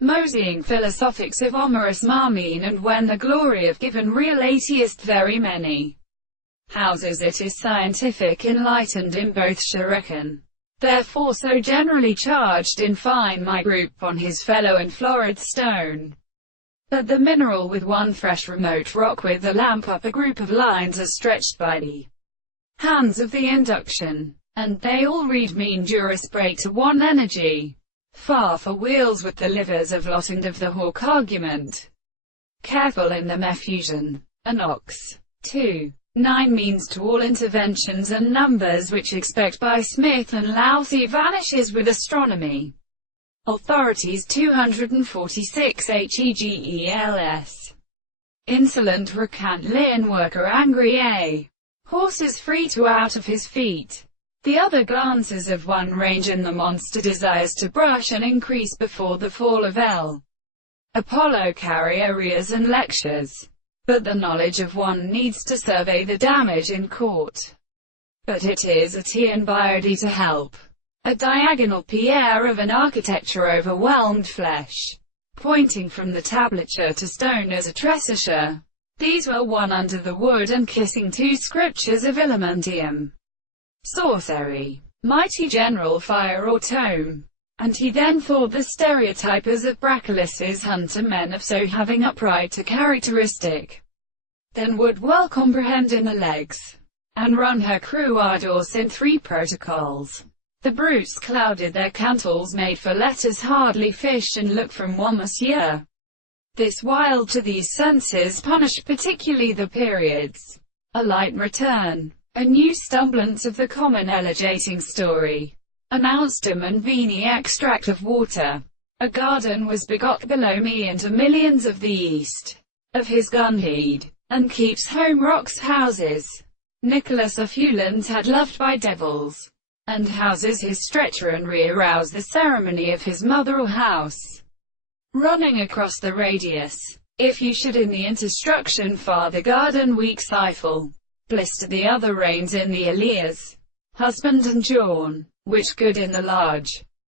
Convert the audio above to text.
Moseying philosophics of Omerus Marmine, and when the glory of given real atheist very many houses it is scientific enlightened in both shuriken. Therefore so generally charged in fine my group on his fellow and florid stone. But the mineral with one fresh remote rock with the lamp up a group of lines are stretched by the hands of the induction, and they all read mean juris break to one energy. Far for wheels with the livers of Lot and of the hawk argument. Careful in them effusion. An ox. 2. 9 means to all interventions and numbers which expect by Smith and Louthey vanishes with astronomy. Authorities 246 Hegels. Insolent recant lin worker angry a. Horses free to out of his feet. The other glances of one range and the monster desires to brush and increase before the fall of L. Apollo carry areas and lectures. But the knowledge of one needs to survey the damage in court. But it is a T and biody to help. A diagonal pierre of an architecture overwhelmed flesh, pointing from the tablature to stone as a tressure. These were one under the wood and kissing 2 scriptures of Illuminatium. Sorcery. Mighty general fire or tome. And he then thought the stereotypers of Brachylis's hunter men of so having upright a characteristic, then would well comprehend in the legs, and run her cruados in 3 protocols. The brutes clouded their cantals made for letters hardly fish and look from one monsieur. This wild to these senses punished particularly the periods. A light return. A new stumblance of the common elegating story. Announced him and veni extract of water. A garden was begot below me into millions of the east of his gunhead, and keeps home rocks houses. Nicholas Opulent had loved by devils, and houses his stretcher and re-arouse the ceremony of his mother or house. Running across the radius, if you should in the interstruction far the garden weak stifle, blister the other reins in the Elias, husband and John, which good in the large.